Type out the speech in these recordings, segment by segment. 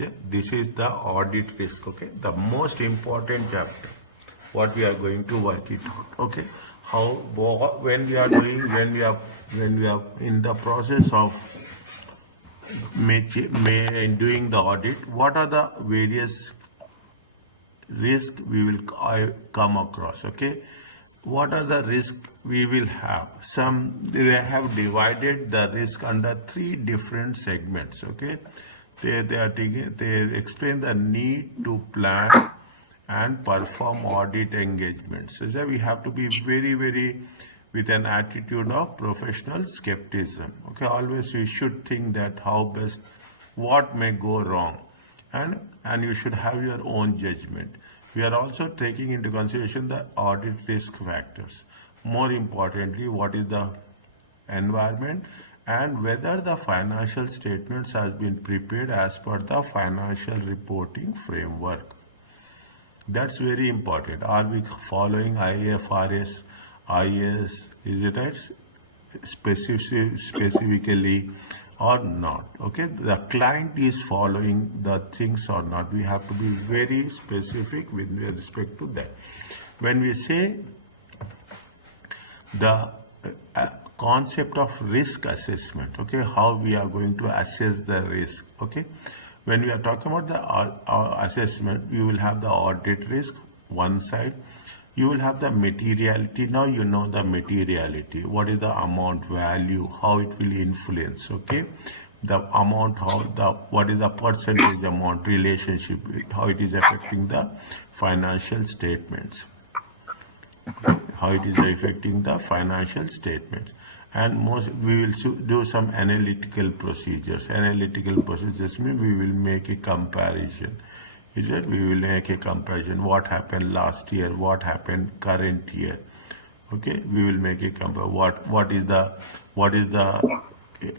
Okay? This is the audit risk. Okay, the most important chapter. What we are going to work it out. Okay, how when we are doing when we are in the process of doing the audit, what are the various risk we will come across? Okay, what are the risk we will have? They have divided the risk under 3 different segments. Okay, they explain the need to plan and perform audit engagements. So we have to be very with an attitude of professional skepticism. Okay, always you should think that how best, what may go wrong, and you should have your own judgment. We are also taking into consideration the audit risk factors. More importantly, what is the environment and whether the financial statements has been prepared as per the financial reporting framework. That's very important. Are we following IFRS, IS, is it right? Specifically or not? Okay, the client is following the things or not. We have to be very specific with respect to that. When we say the concept of risk assessment, okay, how we are going to assess the risk, okay. When we are talking about the assessment, you will have the audit risk, one side. You will have the materiality. Now you know the materiality. What is the amount, value, how it will influence, okay? The amount, what is the percentage amount, relationship, how it is affecting the financial statements. How it is affecting the financial statements. And we will do some analytical procedures. Analytical procedures mean we will make a comparison. Is it? We will make a comparison. What happened last year? What happened current year? Okay, we will make a comparison. What is the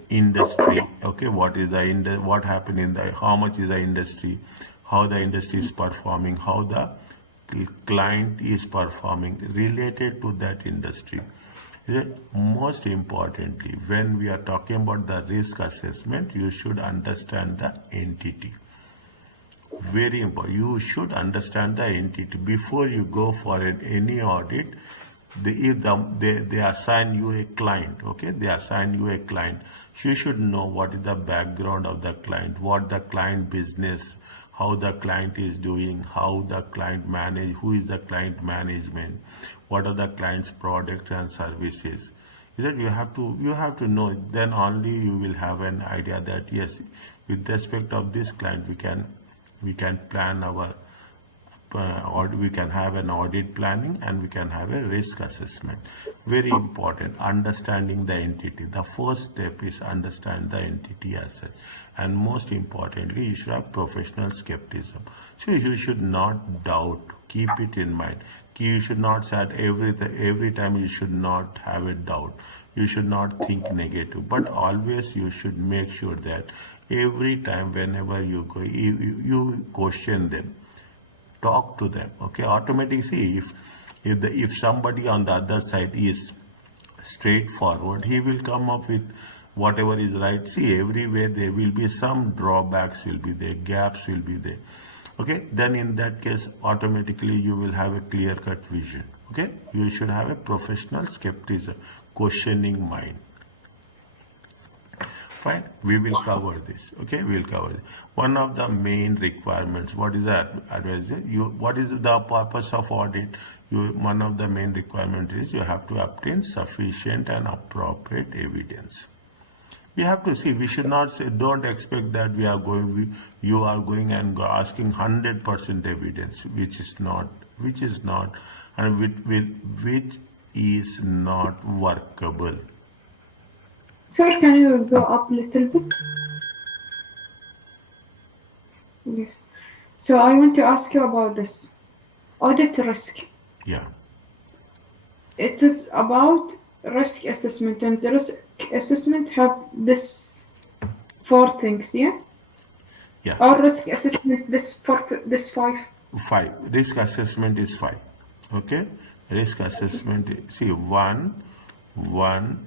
industry? Okay, what happened in the, how much is the industry? How the industry is performing? How the client is performing related to that industry. Most importantly, when we are talking about the risk assessment, you should understand the entity. Very important. You should understand the entity before you go for any audit. They assign you a client. Okay, they assign you a client. You should know what is the background of the client, what the client business, how the client is doing, how the client manage, who is the client management, what are the client's products and services. Is that you have to know, then only you will have an idea that yes, with respect of this client we can plan our or we can have an audit planning and we can have a risk assessment. Very important, understanding the entity. The first step is understand the entity as such. And most importantly, you should have professional skepticism. So you should not doubt. Keep it in mind. You should not say every time you should not have a doubt. You should not think negative. But always you should make sure that every time whenever you go, you question them. Talk to them. Okay, automatically see if somebody on the other side is straightforward, he will come up with whatever is right. See, everywhere there will be some drawbacks, will be there, gaps will be there. Okay, then in that case automatically you will have a clear-cut vision. Okay, you should have a professional skepticism, questioning mind. Fine, we will cover this. Okay, we will cover this. One of the main requirements, what is that advisor? What is the purpose of audit? One of the main requirements is you have to obtain sufficient and appropriate evidence. We have to see, we should not say, don't expect that you are going and asking 100% evidence, which is not, and which is not workable. Sir, can you go up a little bit? Yes. So I want to ask you about this audit risk. Yeah. It is about risk assessment, and the risk assessment have this 4 things, yeah? Yeah. Or risk assessment, this 5? 5. Risk assessment is 5. Okay. Risk assessment, see, 1,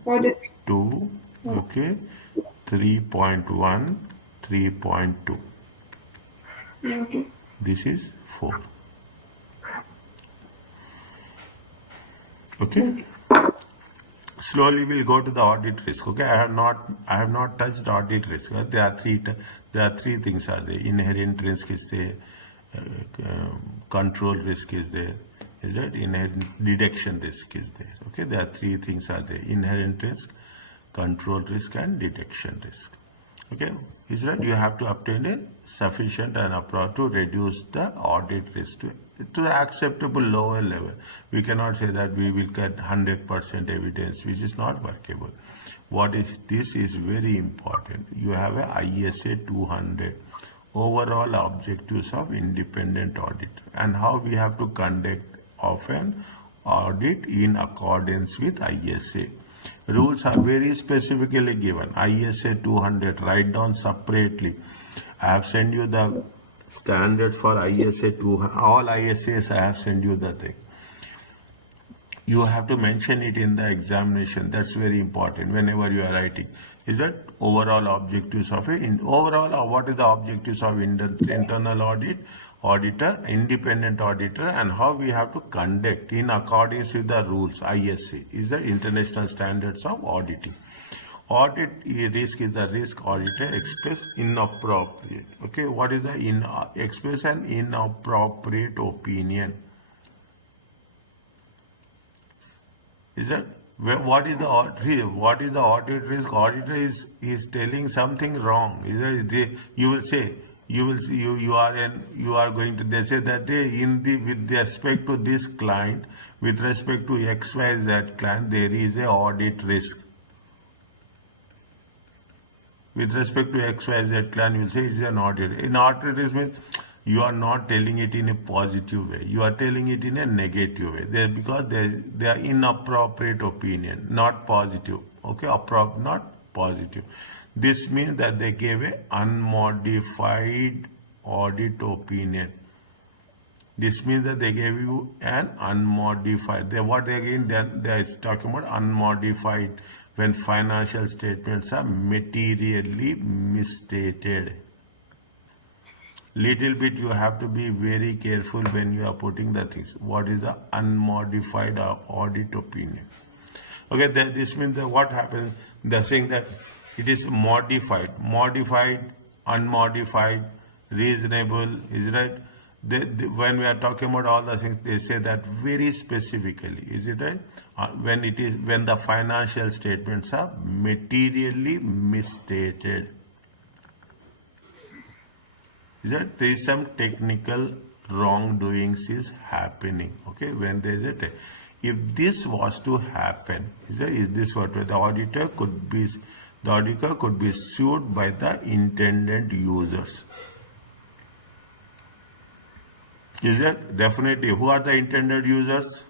Audit. 2, okay, 3.1, 3.2. Okay. This is 4. Okay. Okay. Slowly we'll go to the audit risk. Okay, I have not touched audit risk. There are three things are there. Inherent risk is there, control risk is there, is that inherent detection risk is there. Okay, there are three things are there: inherent risk, control risk, and detection risk. Okay, is that you have to obtain a sufficient and approach to reduce the audit risk to the acceptable lower level. We cannot say that we will get 100% evidence, which is not workable. What is this is very important. You have a ISA 200 overall objectives of independent audit and how we have to conduct of an audit in accordance with ISA. Rules are very specifically given. ISA 200, write down separately. I have sent you the standards for ISA 200. All ISAs I have sent you the thing. You have to mention it in the examination. That's very important whenever you are writing. Is that overall objectives of it? Overall, what is the objectives of internal audit? Auditor, independent auditor, and how we have to conduct in accordance with the rules. ISA is the International Standards of Auditing. Audit risk is the risk auditor express inappropriate. Okay, what is the express an inappropriate opinion? Is that what is the audit risk? Auditor is telling something wrong. Is that you will say you are going to, they say that with respect to this client, with respect to XYZ client, there is a audit risk. With respect to XYZ client, you will say it is an audit. In audit risk means you are not telling it in a positive way. You are telling it in a negative way. Because they are inappropriate opinion, not positive. Okay, not positive. This means that they gave a unmodified audit opinion. This means that they gave you an unmodified. They are talking about unmodified when financial statements are materially misstated. Little bit you have to be very careful when you are putting the things. What is the unmodified audit opinion? Okay, this means that what happens, they're saying that it is modified, unmodified, reasonable, is right? When we are talking about all the things, they say that very specifically, is it right? When the financial statements are materially misstated. Is that there is some technical wrongdoings is happening. Okay, when there is if this was to happen, is this what the auditor could be sued by the intended users. Is that definitely who are the intended users?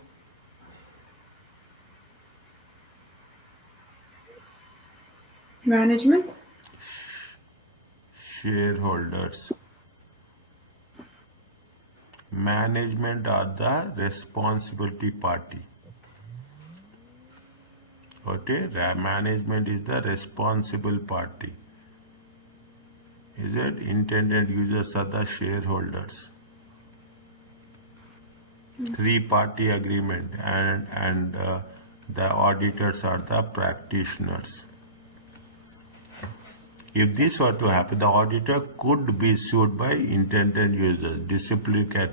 Management. Shareholders. Management are the responsibility party. Okay, management is the responsible party. Is it? Intended users are the shareholders. Three-party agreement, and the auditors are the practitioners. If this were to happen, the auditor could be sued by intended users. Disciplinary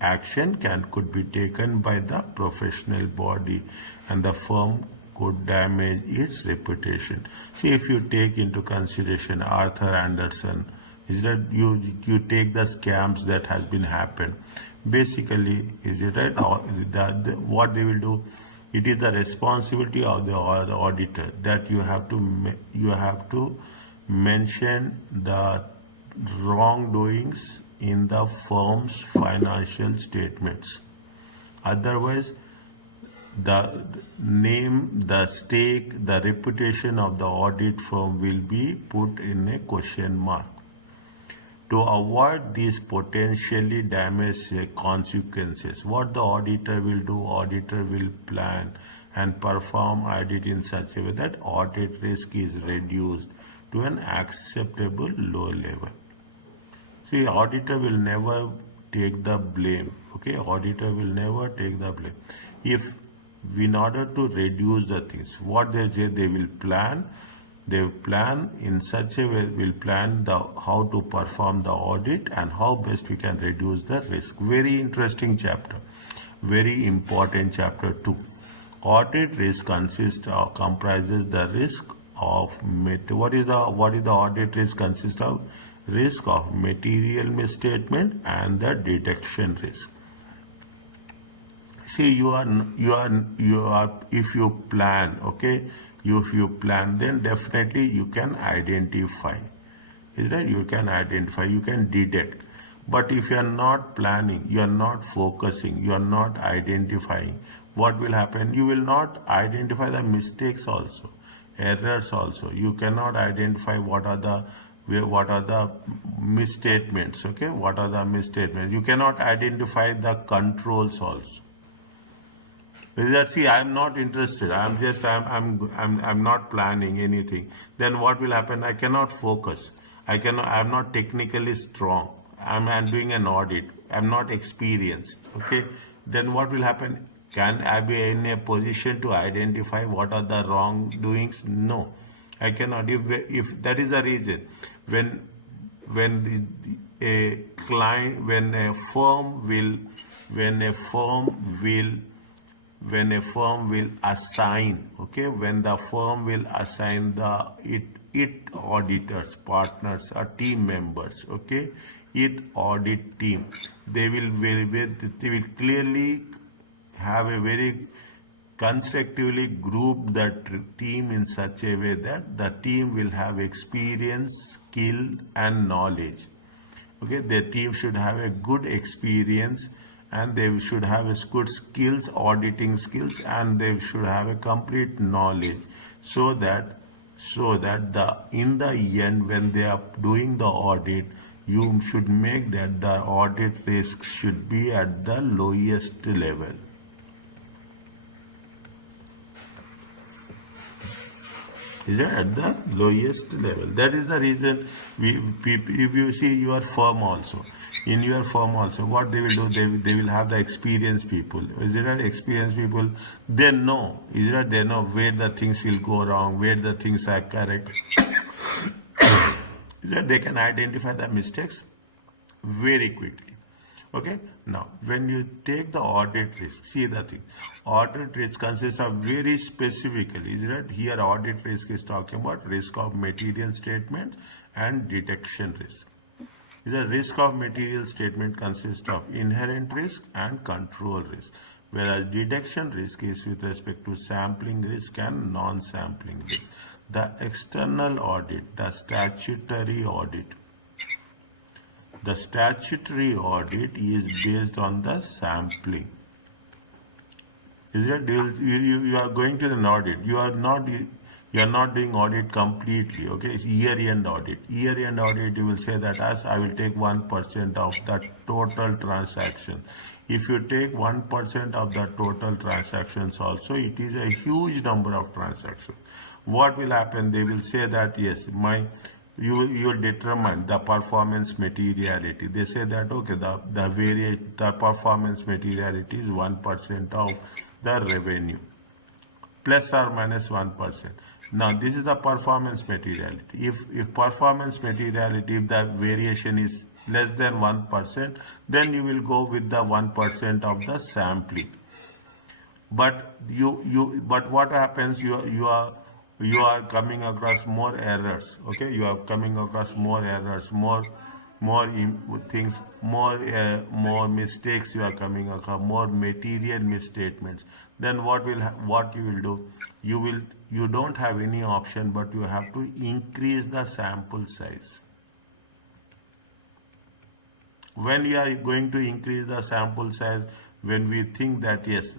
action could be taken by the professional body, and the firm could damage its reputation. See, if you take into consideration Arthur Andersen, is that you take the scams that has been happened. Basically, is it right? What they will do, it is the responsibility of the auditor that you have to mention the wrongdoings in the firm's financial statements. Otherwise, the name, the stake, the reputation of the audit firm will be put in a question mark. To avoid these potentially damaging consequences, what the auditor will do, auditor will plan and perform audit in such a way that audit risk is reduced to an acceptable low level. See, auditor will never take the blame. Okay, auditor will never take the blame. If in order to reduce the things, what they say, they will plan. They plan in such a way, will plan the how to perform the audit and how best we can reduce the risk. Very interesting chapter, very important chapter too. Audit risk comprises the risk of what is the audit risk consist of? Risk of material misstatement and the detection risk. See, if you plan, okay, if you plan, then definitely you can identify. Is that you can identify, you can detect. But if you are not planning, you are not focusing, you are not identifying, what will happen? You will not identify the mistakes also, errors also. You cannot identify what are the misstatements, okay? What are the misstatements? You cannot identify the controls also. Is that, see, I'm not interested. I'm not planning anything. Then what will happen? I cannot focus. I'm not technically strong. I'm doing an audit. I'm not experienced. Okay. Then what will happen? Can I be in a position to identify what are the wrongdoings? No, I cannot. If that is the reason, when a client, when a firm will assign, okay, when the firm will assign it auditors, partners, or team members, okay, it audit team, they will clearly have a very constructively group that team in such a way that the team will have experience, skill, and knowledge. Okay, the team should have a good experience, and they should have a good skills, auditing skills, and they should have a complete knowledge, so that in the end, when they are doing the audit, you should make that the audit risk should be at the lowest level. Is it at the lowest level? That is the reason if you see your firm also, in your firm also, what they will do, they will have the experienced people. Is it that experienced people? They know. Is it that they know where the things will go wrong, where the things are correct. Is that they can identify the mistakes very quickly. Okay, now when you take the audit risk, see the thing, audit risk consists of very specifically, is that here audit risk is talking about risk of material statements and detection risk. The risk of material statement consists of inherent risk and control risk, whereas detection risk is with respect to sampling risk and non-sampling risk. The external audit, the statutory audit. The statutory audit is based on the sampling. Is it you are going to an audit? You are not doing audit completely. Okay, it's year-end audit. Year-end audit, you will say that as I will take 1% of the total transaction. If you take 1% of the total transactions also, it is a huge number of transactions. What will happen? They will say that yes, you determine the performance materiality. They say that okay, the performance materiality is 1% of the revenue, plus or minus 1%. Now this is the performance materiality. If performance materiality, if the variation is less than 1%, then you will go with the 1% of the sampling. But but what happens? You are coming across more errors. Okay, you are coming across more errors, more things, more mistakes. You are coming across more material misstatements. Then what you will do? You don't have any option, but you have to increase the sample size. When you are going to increase the sample size, when we think that yes,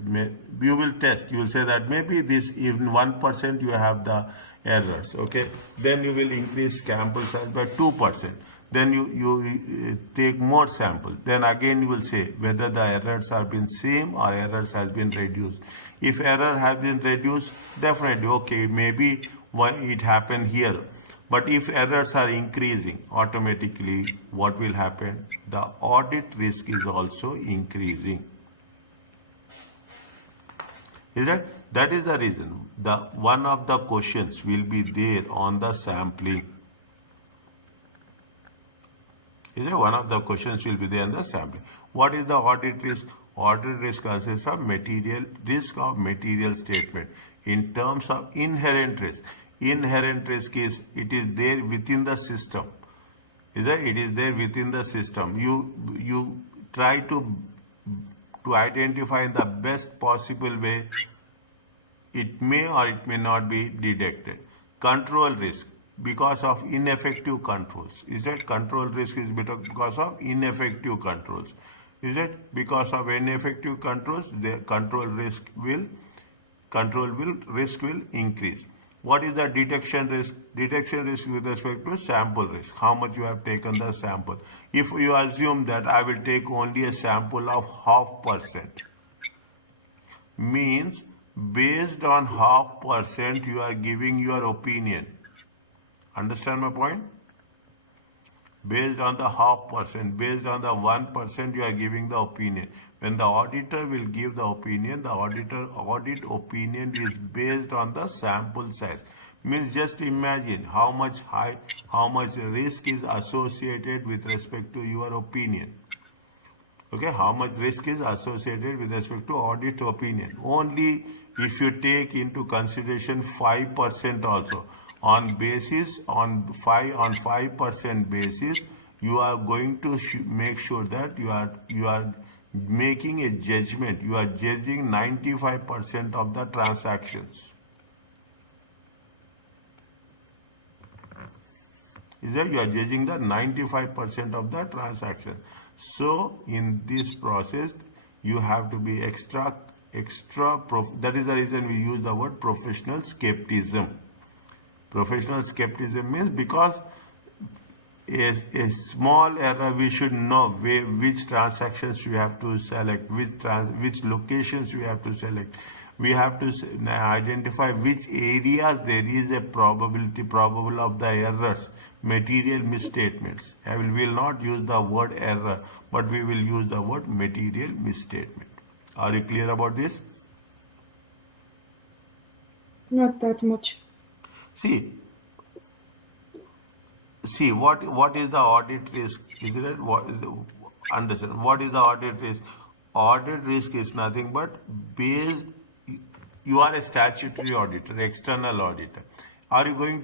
you will test, you will say that maybe this even 1% you have the errors, okay, then you will increase sample size by 2%, then you take more sample, then again you will say whether the errors have been same or errors has been reduced. If error has been reduced, definitely okay, maybe why it happened here, But if errors are increasing, automatically what will happen? The audit risk is also increasing. Is that? That is the reason. One of the questions will be there on the sampling. Is it? One of the questions will be there in the sampling. What is the audit risk? Audit risk consists of risk of material statement. In terms of inherent risk, inherent risk is it is there within the system. Is that? It is there within the system. You try to identify in the best possible way. It may or it may not be detected. Control risk because of ineffective controls. Is that control risk is because of ineffective controls? Is it because of ineffective controls? The risk will increase. What is the detection risk? Detection risk with respect to sample risk. How much you have taken the sample? If you assume that I will take only a sample of 0.5%, means based on 0.5% you are giving your opinion. Understand my point? Based on the 0.5%, based on the 1% you are giving the opinion. When the auditor will give the opinion, the audit opinion is based on the sample size. Means just imagine how much risk is associated with respect to your opinion. Okay, how much risk is associated with respect to audit opinion. Only if you take into consideration 5% also. On 5% basis, you are going to make sure that you are making a judgment. You are judging 95% of the transactions. Is that you are judging the 95% of the transaction. So in this process, you have to be extra. That is the reason we use the word professional skepticism. Professional skepticism means because a small error, we should know which transactions we have to select, which locations we have to select. We have to identify which areas there is a probable of the errors, material misstatements. I will not use the word error, but we will use the word material misstatement. Are you clear about this? Not that much. See what is the audit risk? Is it understand what is the audit risk? Audit risk is nothing but you are a statutory auditor, external auditor. Are you going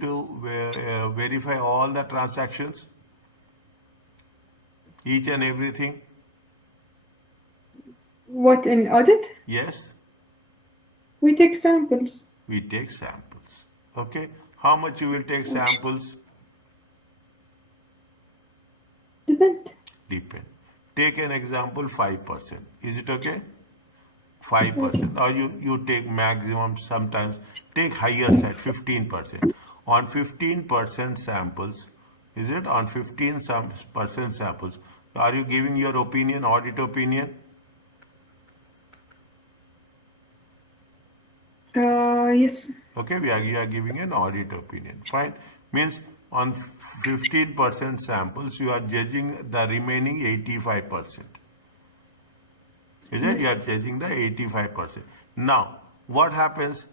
to verify all the transactions? Each and everything? What, in audit? Yes. We take samples. We take samples. Okay. How much you will take samples? Depend. Take an example 5%. Is it okay? 5%. Or you take maximum, sometimes take higher side 15%. On 15% samples, is it on 15% samples? Are you giving your opinion, audit opinion? Yes. Okay, you are giving an audit opinion. Fine. Means on 15% samples, you are judging the remaining 85%. Is it? Yes. You are judging the 85%. Now, what happens?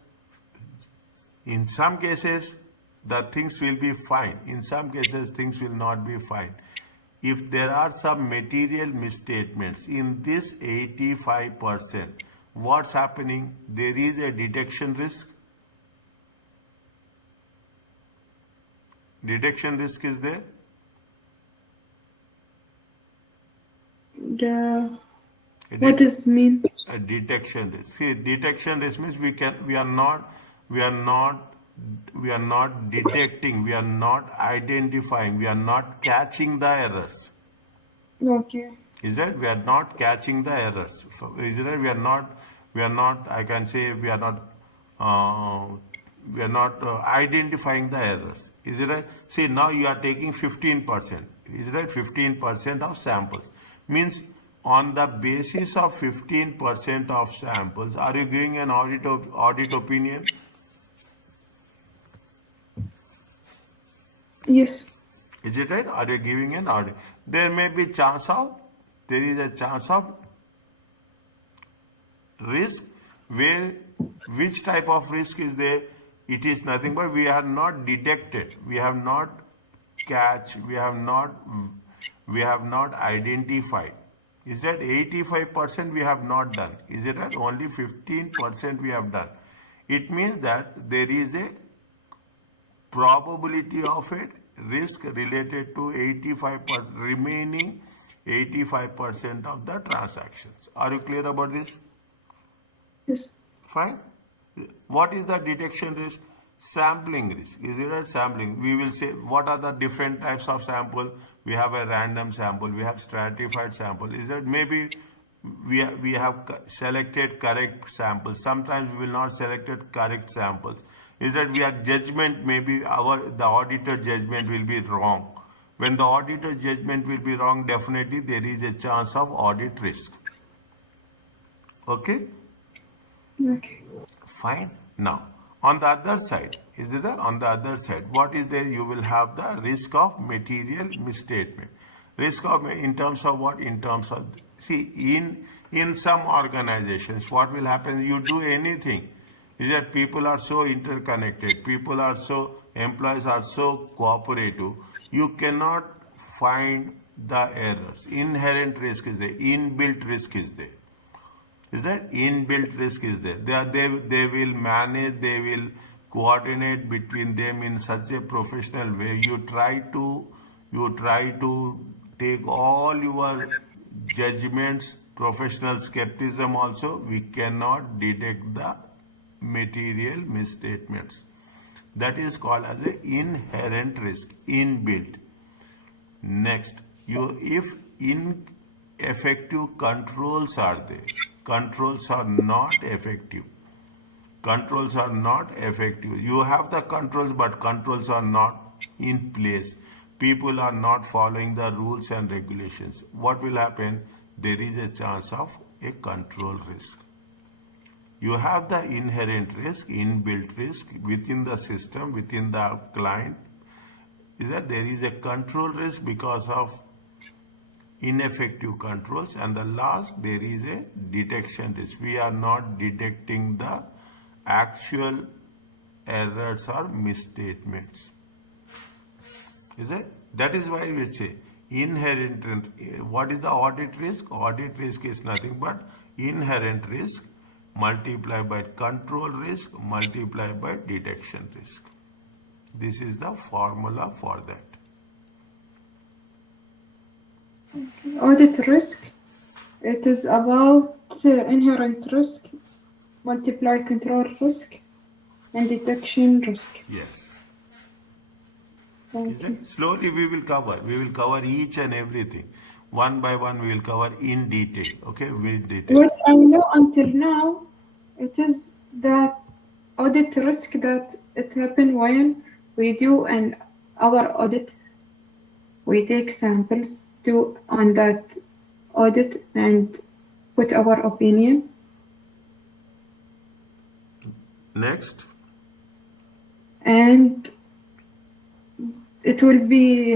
In some cases, the things will be fine. In some cases, things will not be fine. If there are some material misstatements in this 85%, what's happening? There is a detection risk. Detection risk is there. What does mean? A detection risk. See, detection risk means we are not detecting, we are not identifying, we are not catching the errors. Okay. Is that we are not catching the errors? Is that we are not? I can say we are not identifying the errors. Is it right? See, now you are taking 15%. Is it right? 15% of samples means on the basis of 15% of samples, are you giving an audit opinion? Yes. Is it right? Are you giving an audit? There may be there is a chance of risk where which type of risk is there? It is nothing but we are not detected, we have not catch, we have not identified. Is that 85% we have not done? Is it that only 15% we have done? It means that there is a probability of it risk related to 85% remaining 85% of the transactions. Are you clear about this? Yes. Fine. What is the detection risk? Sampling risk. Is it a sampling? We will say what are the different types of sample. We have a random sample. We have stratified sample. Is that maybe we have selected correct samples. Sometimes we will not selected correct samples. Is that we have judgment, maybe the auditor judgment will be wrong. When the auditor judgment will be wrong, definitely there is a chance of audit risk. Okay? Okay. Fine. Now, on the other side, on the other side, what is there? You will have the risk of material misstatement. Risk of, in terms of what? In terms of, see, in some organizations, what will happen? You do anything. Is that people are so interconnected, employees are so cooperative, you cannot find the errors. Inherent risk is there, inbuilt risk is there. Is that inbuilt risk is there? They will manage, they will coordinate between them in such a professional way. You try to take all your judgments, professional skepticism also. We cannot detect the material misstatements. That is called as an inherent risk, inbuilt. Next, if ineffective controls are there, controls are not effective. Controls are not effective. You have the controls, but controls are not in place. People are not following the rules and regulations. What will happen? There is a chance of a control risk. You have the inherent risk, inbuilt risk within the system, within the client. Is that there is a control risk because of ineffective controls, and the last, there is a detection risk. We are not detecting the actual errors or misstatements. Is it? That is why we say inherent. What is the audit risk? Audit risk is nothing but inherent risk multiplied by control risk multiplied by detection risk. This is the formula for that. Audit risk. It is about inherent risk, multiply control risk, and detection risk. Yes. Thank you. Slowly we will cover. We will cover each and everything. One by one we will cover in detail. Okay, with detail. What I know until now, it is the audit risk that it happened when we do our audit. We take samples on that audit and put our opinion. Next. And it will be,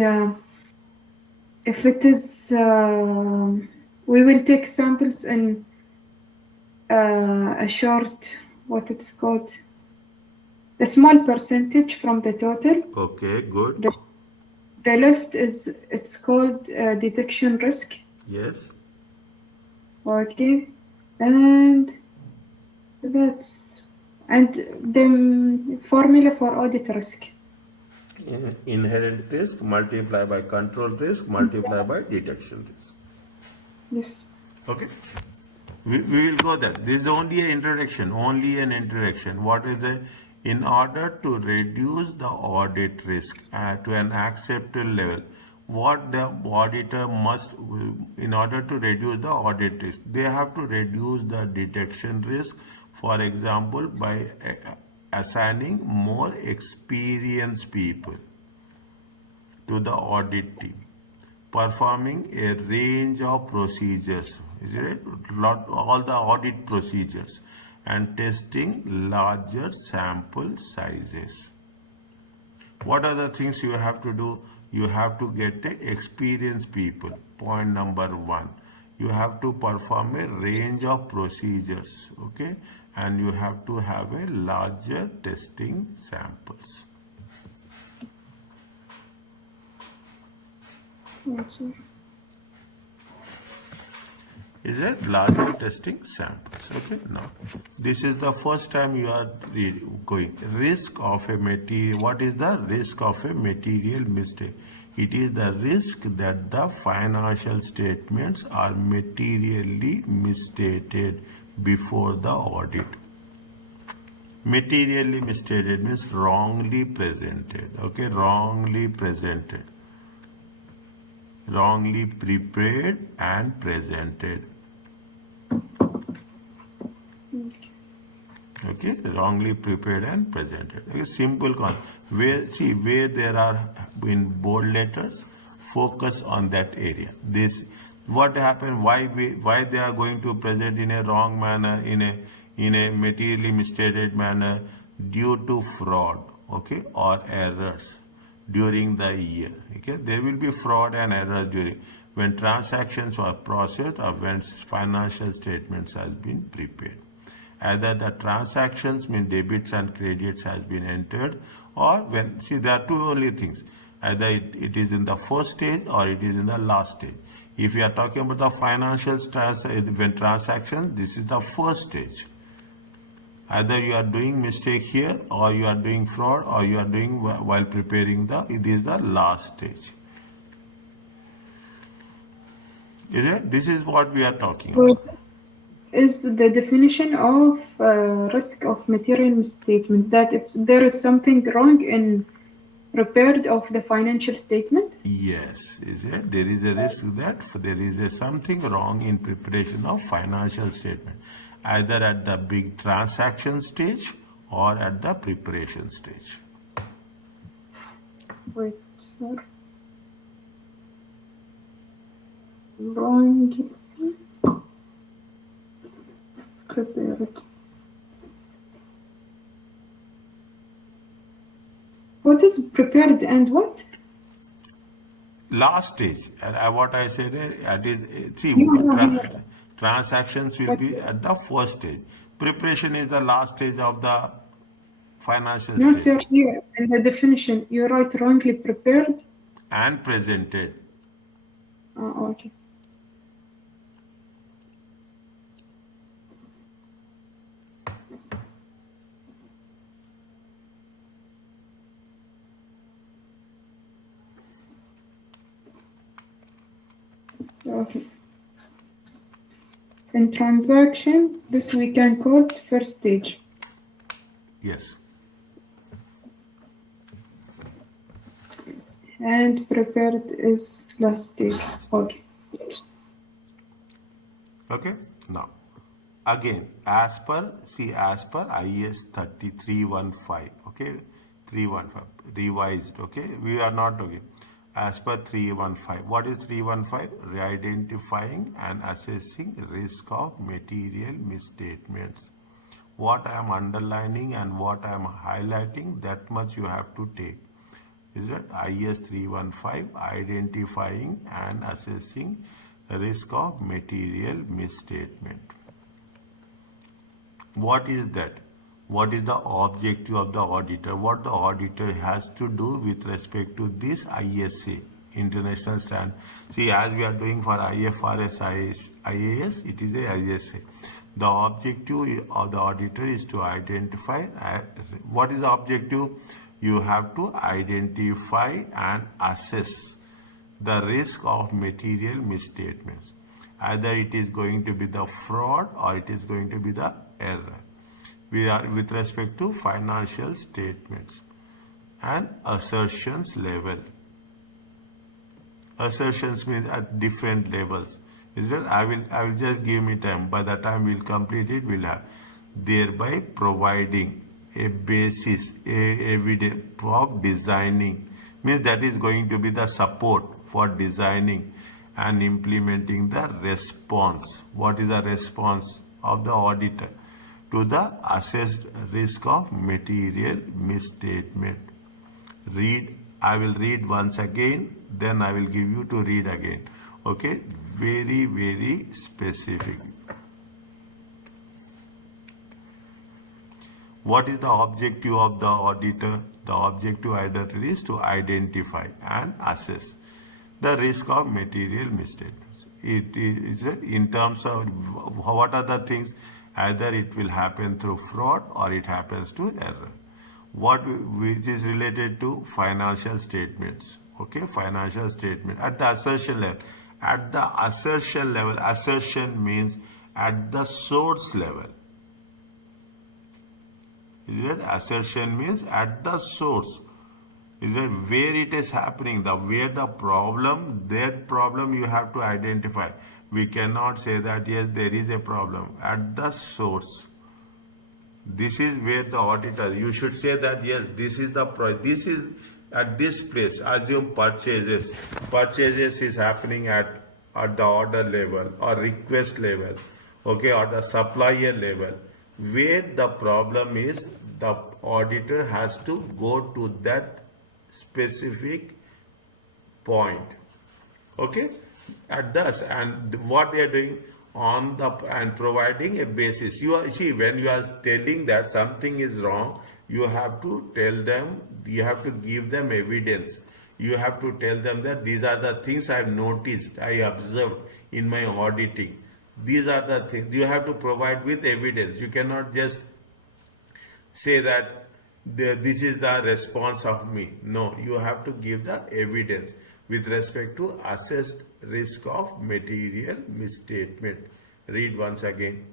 if it is, we will take samples in a short, what it's called, a small percentage from the total. Okay, good. The left it's called detection risk. Yes. Okay, and the formula for audit risk. Inherent risk multiplied by control risk multiplied by detection risk. Yes. Okay. We will go there. This is only an introduction. What is it? In order to reduce the audit risk to an acceptable level, what the auditor must, in order to reduce the audit risk, they have to reduce the detection risk, for example, by assigning more experienced people to the audit team, performing a range of procedures, is it? All the audit procedures, and testing larger sample sizes. What are the things you have to do? You have to get the experienced people. Point number one. You have to perform a range of procedures, okay? And you have to have a larger testing samples. Yes, sir. Is it larger testing samples? Okay, now this is the first time you are going. Risk of a material. What is the risk of a material mistake? It is the risk that the financial statements are materially misstated before the audit. Materially misstated means wrongly presented. Okay, wrongly presented, wrongly prepared and presented. Okay, wrongly prepared and presented. Okay, simple concept. Where there are in bold letters, focus on that area. This what happened, why they are going to present in a wrong manner, in a materially misstated manner, due to fraud, okay, or errors during the year. Okay, there will be fraud and errors during when transactions are processed or when financial statements has been prepared. Either the transactions mean debits and credits has been entered, or when there are two only things. Either it is in the first stage or it is in the last stage. If you are talking about the financial when transactions, this is the first stage. Either you are doing mistake here, or you are doing fraud, or you are doing while preparing it is the last stage. Is it? This is what we are talking about. Is the definition of risk of material misstatement that if there is something wrong in prepared of the financial statement? Yes, is it? There is a risk that there is something wrong in preparation of financial statement, either at the big transaction stage or at the preparation stage. Wait, sir. Wrong prepared. What is prepared and what? Last stage, what I said, transactions will But be at the first stage. Preparation is the last stage of the financial no, stage sir. Here in the definition, you write wrongly prepared. and presented. Okay. Okay. In transaction, this we can call it first stage. Yes. And prepared is last stage. Okay. Okay. Now, again, as per IS 3315, okay, 315 revised, okay, we are not okay. As per 315, what is 315? Identifying and assessing risk of material misstatements. What I am underlining and what I am highlighting, that much you have to take. Is it IS 315, identifying and assessing risk of material misstatement. What is that? What is the objective of the auditor? What the auditor has to do with respect to this ISA, International Standard. See, as we are doing for IFRS, IAS, it is a ISA. The objective of the auditor is to identify, what is the objective? You have to identify and assess the risk of material misstatements. Either it is going to be the fraud or it is going to be the error. We are with respect to financial statements and assertions level. Assertions means at different levels. Is that I will just give me time. By the time we'll complete it, we'll have thereby providing a basis, a evidence of designing. Means that is going to be the support for designing and implementing the response. What is the response of the auditor to the assessed risk of material misstatement? I will read once again, then I will give you to read again. Okay, very, very specific. What is the objective of the auditor? The objective auditor is to identify and assess the risk of material misstatements. It is in terms of what are the things, either it will happen through fraud or it happens to error. Which is related to financial statements. Okay, financial statement at the assertion level. At the assertion level, assertion means at the source level. Is it? Assertion means at the source. Is it where it is happening? Where the problem, that problem you have to identify. We cannot say that yes, there is a problem. At the source. This is where the auditor, you should say that yes, this is this is at this place. Assume purchases. Purchases is happening at the order level or request level, okay, or the supplier level. Where the problem is, the auditor has to go to that specific point, okay, at this, and what they are doing on the and providing a basis. You are, see, when you are telling that something is wrong, you have to tell them, you have to give them evidence. You have to tell them that these are the things I have noticed, I observed in my auditing. These are the things you have to provide with evidence. You cannot just say that this is the response of me. No, you have to give the evidence with respect to assessed risk of material misstatement. Read once again.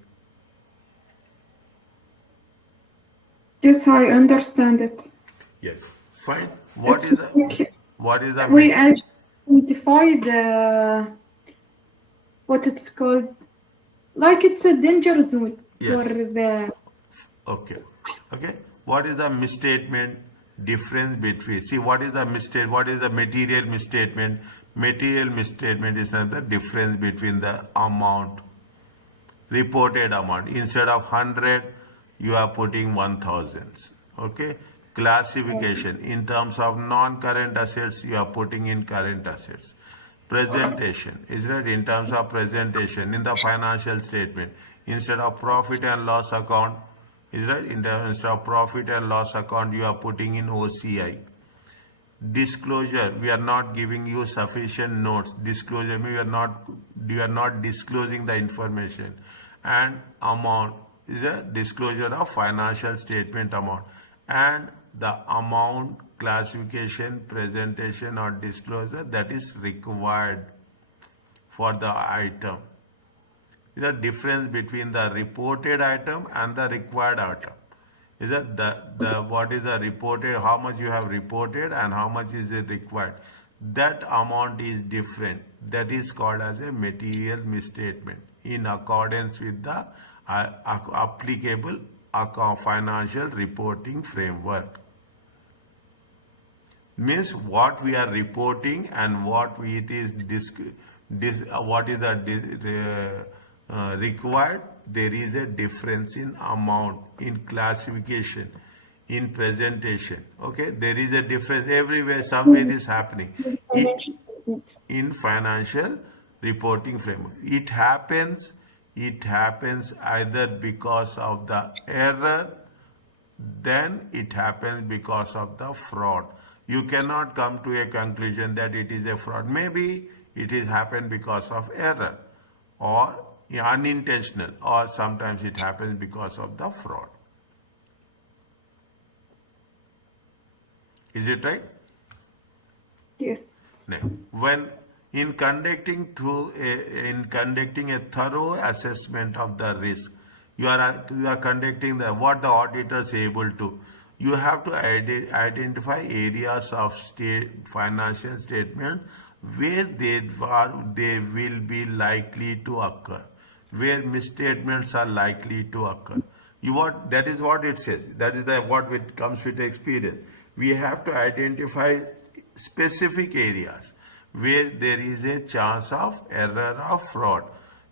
Yes, I understand it. Yes, fine. What It's is the like we we identify the what it's called, like it's a danger zone yes. for the. Okay. Okay. What is the misstatement? Difference between, see, what is the mistake? What is the material misstatement? Material misstatement is not the difference between the amount, reported amount. Instead of 100, you are putting 1000. Okay. Classification in terms of non-current assets, you are putting in current assets. Presentation is that in terms of presentation in the financial statement, instead of profit and loss account, is right, instead of profit and loss account, you are putting in OCI. Disclosure, we are not giving you sufficient notes. Disclosure means you are not disclosing the information. And amount is a disclosure of financial statement amount. And the amount, classification, presentation or disclosure that is required for the item. The difference between the reported item and the required item. Is that the what is the reported, how much you have reported and how much is it required. That amount is different. That is called as a material misstatement in accordance with the applicable financial reporting framework. Means what we are reporting and what it is what is the required, there is a difference in amount, in classification, in presentation. Okay, there is a difference everywhere, somewhere is happening. In financial reporting framework, it happens either because of the error, then it happens because of the fraud. You cannot come to a conclusion that it is a fraud. Maybe it is happened because of error or unintentional, or sometimes it happens because of the fraud. Is it right? Yes. Now, when in conducting a thorough assessment of the risk, you are conducting what the auditor is able to. You have to identify areas of financial statement where they will be likely to occur, where misstatements are likely to occur. That is what it says. That is what it comes with experience. We have to identify specific areas where there is a chance of error or fraud.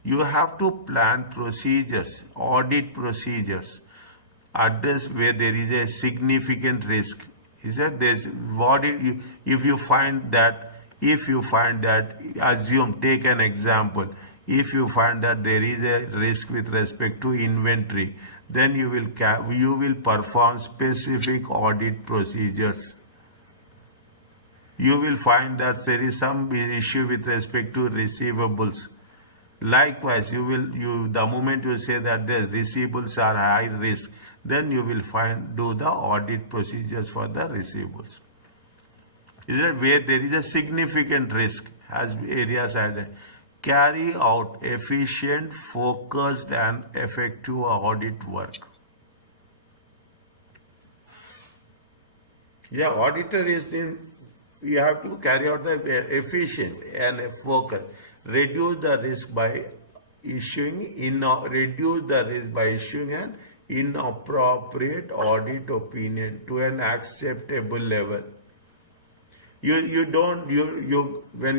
You have to plan procedures, audit procedures, address where there is a significant risk. Is that there's what if you find that assume take an example, if you find that there is a risk with respect to inventory, then you will perform specific audit procedures. You will find that there is some issue with respect to receivables. Likewise, the moment you say that the receivables are high risk, then you will do the audit procedures for the receivables. Is that where there is a significant risk as areas added? Carry out efficient, focused and effective audit work. Yeah, auditor is in, you have to carry out the efficient and focus. Reduce the risk by issuing an inappropriate audit opinion to an acceptable level. When you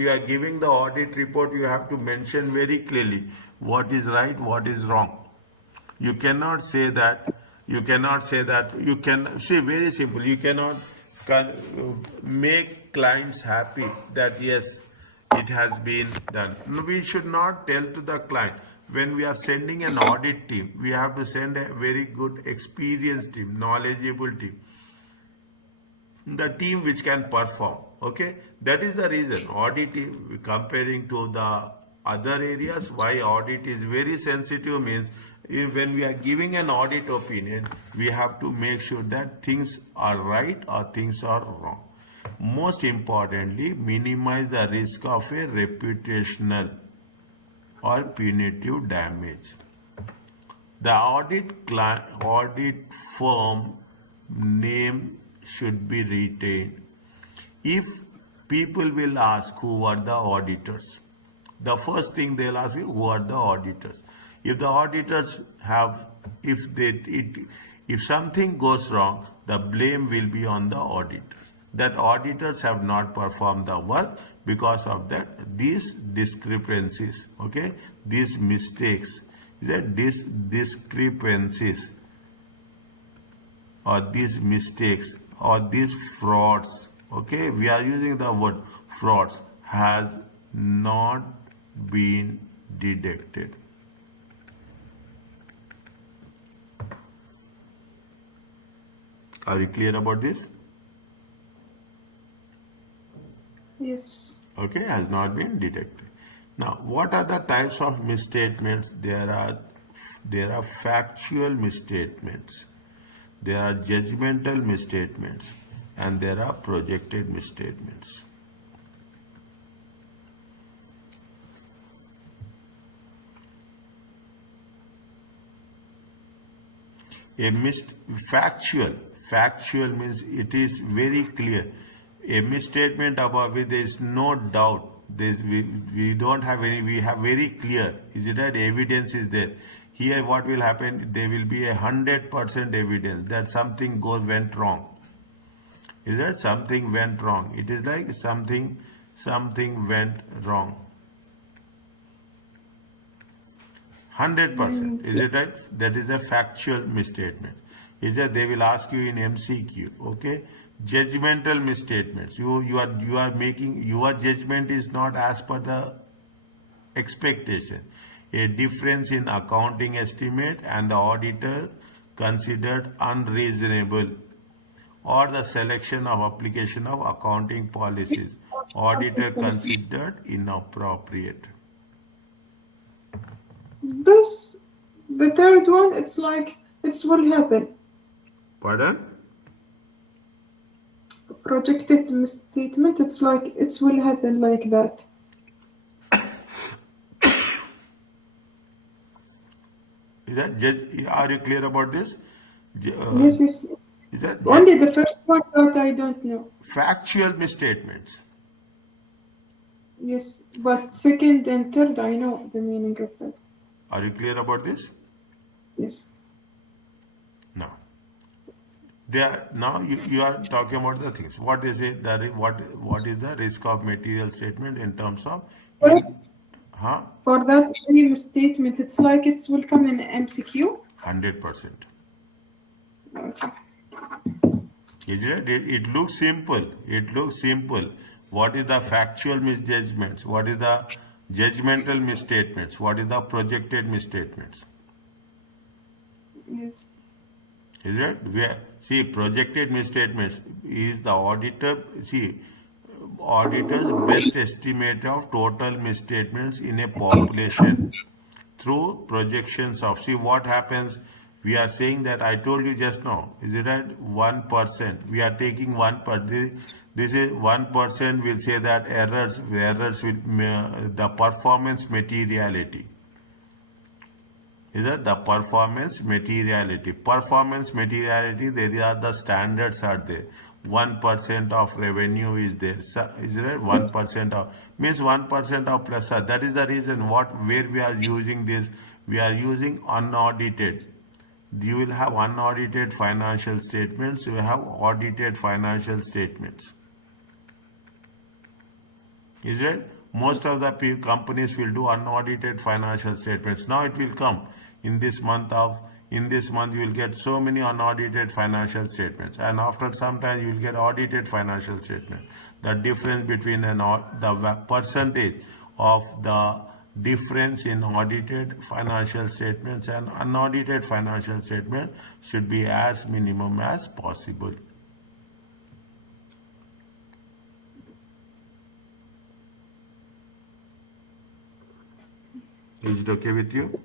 are giving the audit report, you have to mention very clearly what is right, what is wrong. You cannot say that, very simple, you cannot make clients happy that yes, it has been done. No, we should not tell to the client. When we are sending an audit team, we have to send a very good experienced team, knowledgeable team, the team which can perform. Okay, that is the reason audit, comparing to the other areas, why audit is very sensitive means when we are giving an audit opinion, we have to make sure that things are right or things are wrong. Most importantly, minimize the risk of a reputational or punitive damage. The audit firm name should be retained. If people will ask who are the auditors, the first thing they'll ask you who are the auditors. If the auditors have, if something goes wrong, the blame will be on the auditors. That auditors have not performed the work because of these discrepancies, okay, these mistakes, these discrepancies or these mistakes or these frauds, okay, we are using the word frauds, has not been detected. Are you clear about this? Yes. Okay, has not been detected. Now, what are the types of misstatements? There are factual misstatements, there are judgmental misstatements, and there are projected misstatements. Factual means it is very clear. A misstatement about which there is no doubt. We don't have any. We have very clear. Is it that evidence is there? Here, what will happen? There will be 100% evidence that something went wrong. Is that something went wrong? It is like something went wrong. 100%. Is it right? That is a factual misstatement. Is that they will ask you in MCQ. Okay. Judgmental misstatements. You are making, your judgment is not as per the expectation. A difference in accounting estimate and the auditor considered unreasonable, or the selection of application of accounting policies, auditor considered inappropriate. This, the third one, it's like it will happen. Pardon? Projected misstatement, it's like it will happen like that. Are you clear about this? Yes. Is that Only the first one, but I don't know. Factual misstatements. Yes, but second and third, I know the meaning of that. Are you clear about this? Yes. No. Now you are talking about the things. What is it? What is the risk of material statement in terms of? For that misstatement, it's like it will come in MCQ. 100%. Okay. Is it? It looks simple. It looks simple. What is the factual misjudgments? What is the judgmental misstatements? What is the projected misstatements? Yes. Is it? See, projected misstatements is the auditor. See, auditor's best estimate of total misstatements in a population through projections of, see what happens, we are saying that I told you just now, is it right? 1%, we are taking 1%, this is 1% will say that errors with the performance materiality. Is that the performance materiality? Performance materiality, there are the standards are there. 1% of revenue is there. Is it 1% of means 1% of plus? That is the reason where we are using this. We are using unaudited. You will have unaudited financial statements. You have audited financial statements. Is it? Most of the companies will do unaudited financial statements. Now it will come in this month you will get so many unaudited financial statements, and after some time you will get audited financial statements. The difference between the percentage of the difference in audited financial statements and unaudited financial statements should be as minimum as possible. Is it okay with you?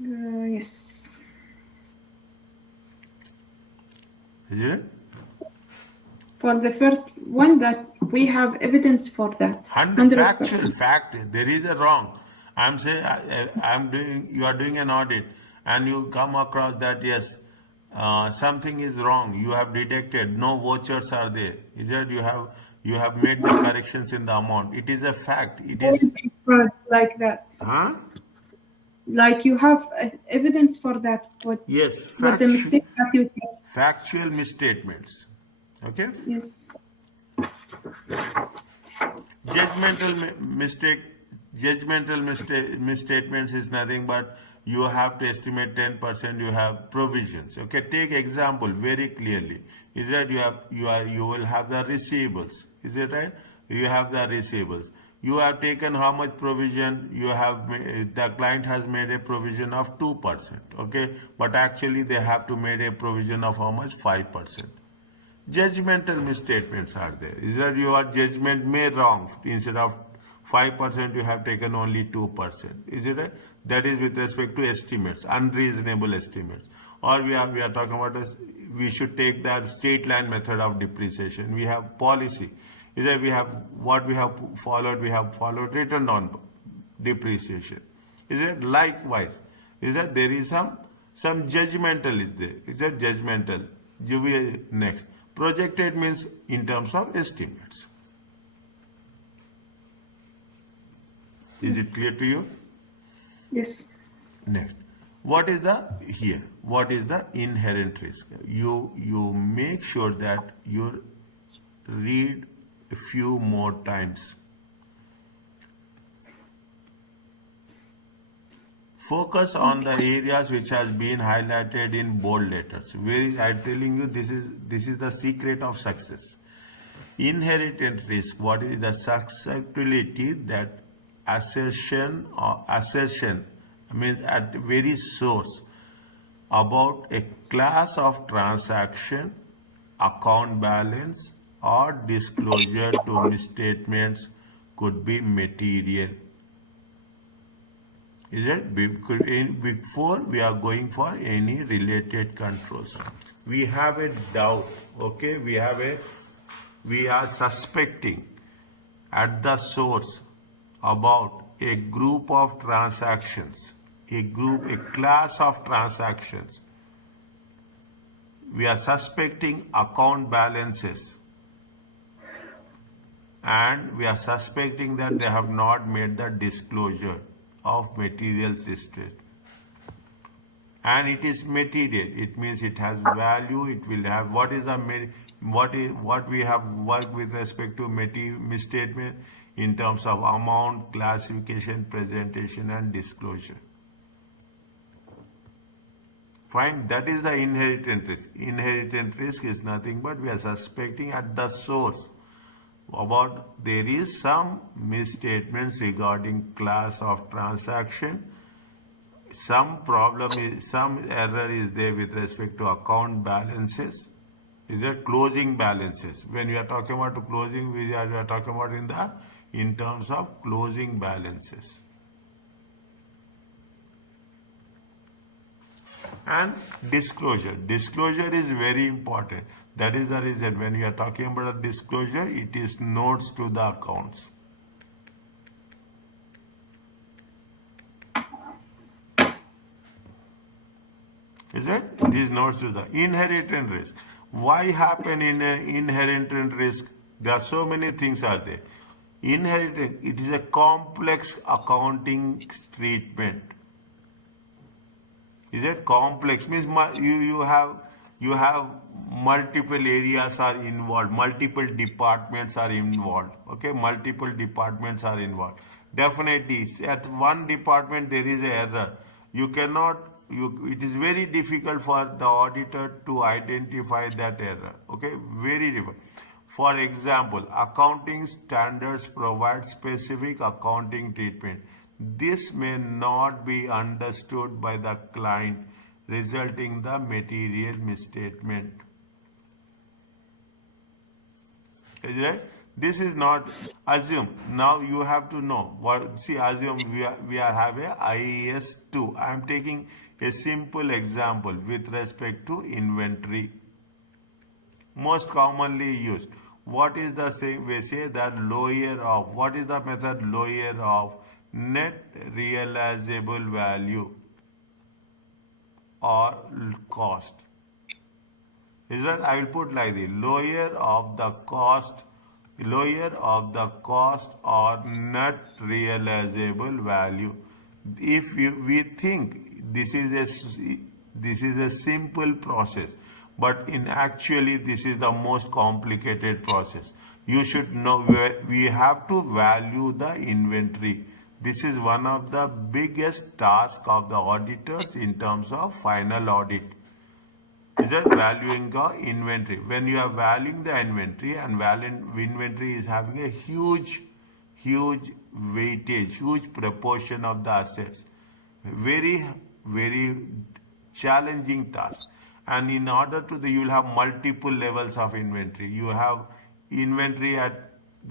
Yes. Is it? For the first one, that we have evidence for that. 100% fact. There is a wrong. I'm saying you are doing an audit, and you come across that yes, something is wrong. You have detected no vouchers are there. Is that you have made the corrections in the amount. It is a fact. It is. Like that. Huh? Like you have evidence for that. Yes. What the mistake that you did. Factual misstatements. Okay. Yes. Judgmental misstatements is nothing but you have to estimate 10%, you have provisions. Okay, take example very clearly. Is that you will have the receivables. Is it right? You have the receivables. You have taken how much provision? You have the client has made a provision of 2%. Okay, but actually they have to make a provision of how much? 5%. Judgmental misstatements are there. Is that your judgment may wrong? Instead of 5%, you have taken only 2%. Is it right? That is with respect to estimates, unreasonable estimates. Or we are talking about we should take the state line method of depreciation. We have policy. Is that we have what we have followed? We have followed return on depreciation. Is it likewise? Is that there is some judgmental is there? Is that judgmental? You will next. Projected means in terms of estimates. Is it clear to you? Yes. Next. What is the inherent risk? You make sure that you read a few more times. Focus on the areas which has been highlighted in bold letters. I'm telling you, this is the secret of success. Inherent risk. What is the susceptibility that assertion means at very source about a class of transaction, account balance, or disclosure to misstatements could be material. Is it? Before we are going for any related controls, we have a doubt. Okay, we are suspecting at the source about a group of transactions, a class of transactions. We are suspecting account balances, and we are suspecting that they have not made the disclosure of materials listed. And it is material. It means it has value. It will have what we have worked with respect to misstatement in terms of amount, classification, presentation, and disclosure. Fine, that is the inherent risk. Inherent risk is nothing but we are suspecting at the source about there is some misstatements regarding class of transaction, some error is there with respect to account balances, is it closing balances. When we are talking about closing, we are talking about in terms of closing balances. And disclosure. Disclosure is very important. That is the reason when we are talking about a disclosure, it is notes to the accounts. Is it? These notes to the inherent risk. Why happen in inherent risk? There are so many things are there. Inherent, it is a complex accounting treatment. Is it complex? Means you have multiple areas are involved, multiple departments are involved. Okay, multiple departments are involved. Definitely, at one department there is an error. You cannot. It is very difficult for the auditor to identify that error. Okay, very difficult. For example, accounting standards provide specific accounting treatment. This may not be understood by the client, resulting the material misstatement. Is it? This is not assume. Now you have to know what. See, assume we are have a IAS 2. I am taking a simple example with respect to inventory. Most commonly used. What is the same? We say that lower of. What is the method? Lower of net realizable value or cost. Is that I will put like this: lower of the cost or net realizable value. If we think this is a simple process, but in actually this is the most complicated process. You should know where we have to value the inventory. This is one of the biggest tasks of the auditors in terms of final audit. Is that valuing the inventory? When you are valuing the inventory, and inventory is having a huge weightage, huge proportion of the assets. Very challenging task. And in order to you will have multiple levels of inventory. You have inventory at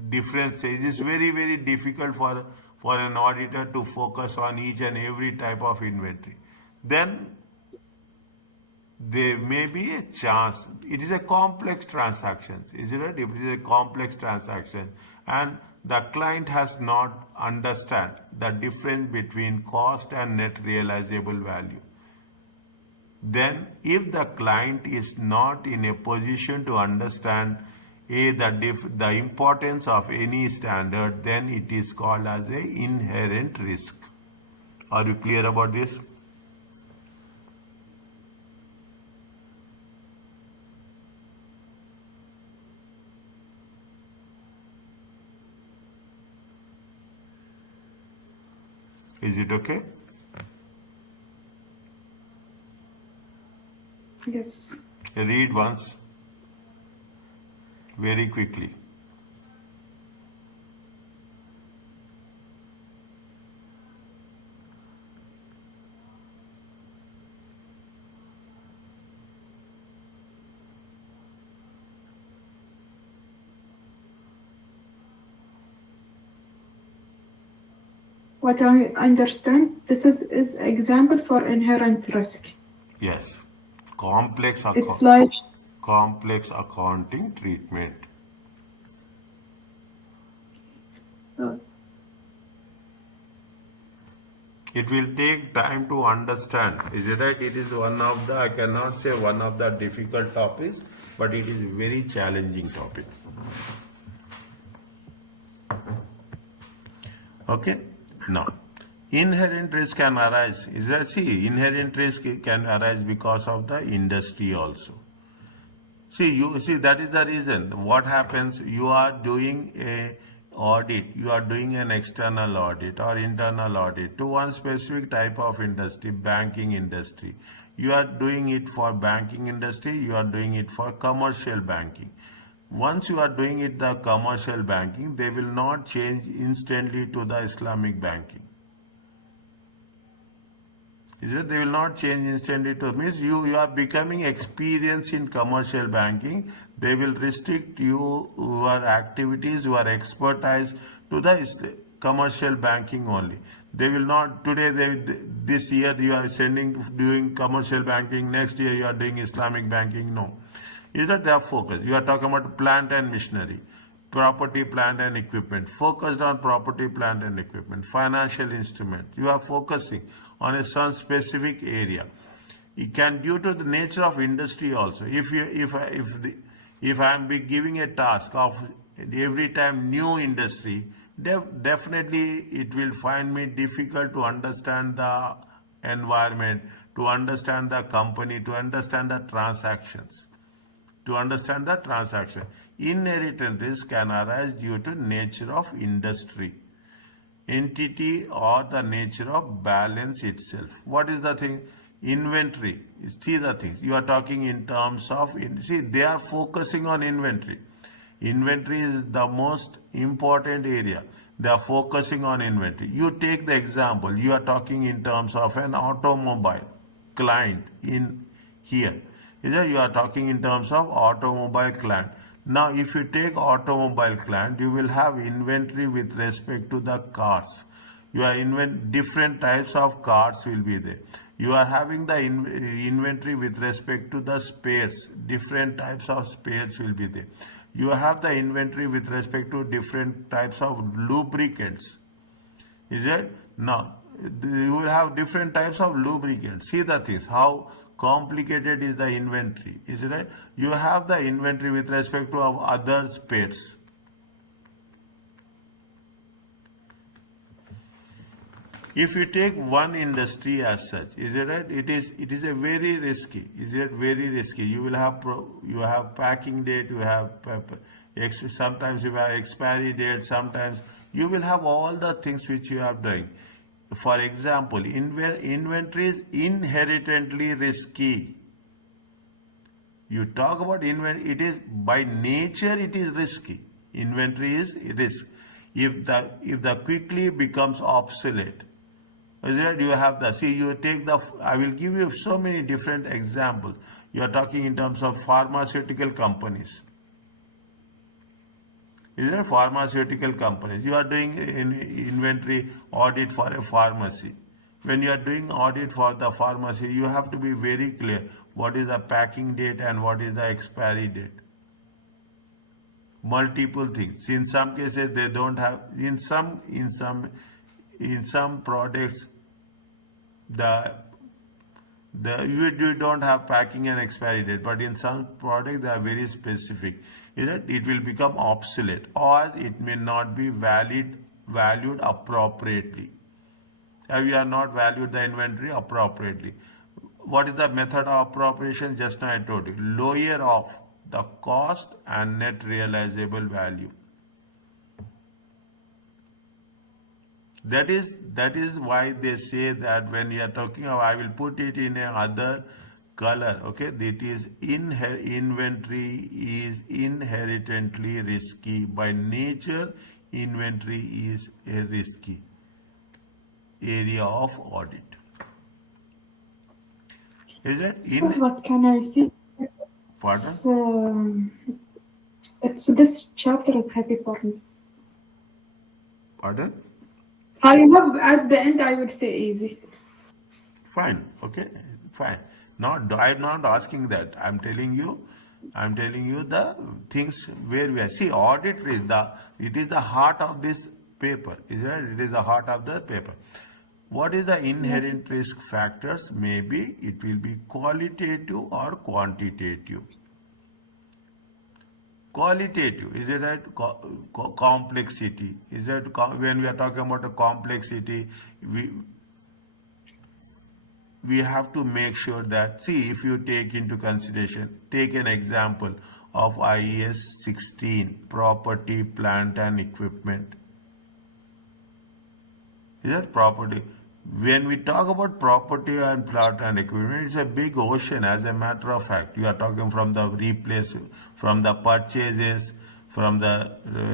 different stages. It's very difficult for an auditor to focus on each and every type of inventory. Then there may be a chance. It is a complex transaction, isn't it? It is a complex transaction, and the client has not understand the difference between cost and net realizable value. Then, if the client is not in a position to understand the importance of any standard, then it is called as a inherent risk. Are you clear about this? Is it okay? Yes. Read once very quickly. What I understand, this is example for inherent risk. Yes. Complex It's like complex accounting treatment. It will take time to understand. Is it right? It is one of the, I cannot say one of the difficult topics, but it is very challenging topic. Okay? Now, inherent risk can arise. Is that inherent risk can arise because of the industry also. That is the reason. What happens? You are doing a audit. You are doing an external audit or internal audit to one specific type of industry, banking industry. You are doing it for banking industry, you are doing it for commercial banking. Once you are doing it the commercial banking, they will not change instantly to the Islamic banking. Is it? They will not change instantly to means you are becoming experienced in commercial banking. They will restrict your activities, your expertise to the commercial banking only. They will not today. This year you are doing commercial banking. Next year you are doing Islamic banking. No, is that their focus? You are talking about plant and machinery, property, plant and equipment, focused on property, plant and equipment, financial instrument. You are focusing on a some specific area. It can due to the nature of industry also. If I am giving a task of every time new industry, definitely it will find me difficult to understand the environment, to understand the company, to understand the transactions. To understand the transaction, inherent risk can arise due to nature of industry, entity, or the nature of balance itself. What is the thing? Inventory. See the things. You are talking in terms of, see, they are focusing on inventory. Inventory is the most important area. They are focusing on inventory. You take the example, you are talking in terms of an automobile client in here. You are talking in terms of automobile client. Now, if you take automobile client, you will have inventory with respect to the cars. You are different types of cars will be there. You are having the inventory with respect to the spares. Different types of spares will be there. You have the inventory with respect to different types of lubricants. Is it? Now, you will have different types of lubricants. See the things, how complicated is the inventory. Is it right? You have the inventory with respect to other spares. If you take one industry as such, is it right? It is a very risky. Is it very risky? You will have you have packing date. You have sometimes you have expiry date. Sometimes you will have all the things which you are doing. For example, inventory is inherently risky. You talk about inventory, it is by nature it is risky. Inventory is risk. If the quickly becomes obsolete, is it? You have the see. You take the. I will give you so many different examples. You are talking in terms of pharmaceutical companies. Is it pharmaceutical companies? You are doing inventory audit for a pharmacy. When you are doing audit for the pharmacy, you have to be very clear what is the packing date and what is the expiry date. Multiple things. In some cases, they don't have. In some products, you don't have packing and expiry date, but in some products they are very specific. It will become obsolete or it may not be valued appropriately. We are not valued the inventory appropriately. What is the method of appropriation? Just now I told you. Lower of the cost and net realizable value. That is why they say that when you are talking of, I will put it in a other color. Okay, that is inventory is inherently risky. By nature, inventory is a risky area of audit. Is it? So what can I say? Pardon? It's this chapter is happy for me. Pardon? I have at the end I would say easy. Fine. Okay. Fine. I'm not asking that. I'm telling you the things where we are. See, audit is the heart of this paper. Is it? It is the heart of the paper. What is the inherent risk factors? Maybe it will be qualitative or quantitative. Qualitative, is it right? Complexity, is it? When we are talking about a complexity, we have to make sure that, see, if you take into consideration, take an example of IES 16, property, plant and equipment. Is that property? When we talk about property and plant and equipment, it's a big ocean. As a matter of fact, you are talking from the replace, from the purchases, from the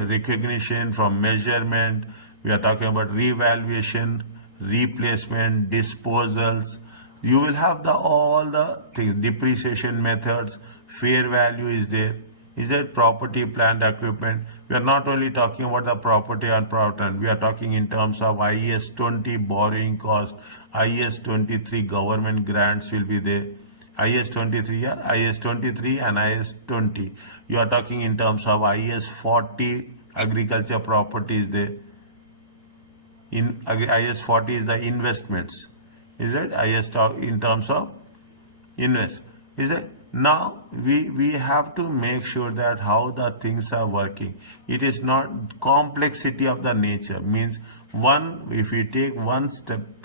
recognition, from measurement. We are talking about revaluation, replacement, disposals. You will have the all the things, depreciation methods, fair value is there. Is that property, plant, equipment? We are not only talking about the property and plant, we are talking in terms of IAS 20 borrowing cost, IAS 23 government grants will be there. IAS 23, yeah, IAS 23 and IAS 20. You are talking in terms of IAS 40 agriculture properties there. In IAS 40 is the investments. Is it? IAS talk in terms of invest. Is it? Now we have to make sure that how the things are working. It is not complexity of the nature. Means one, if you take one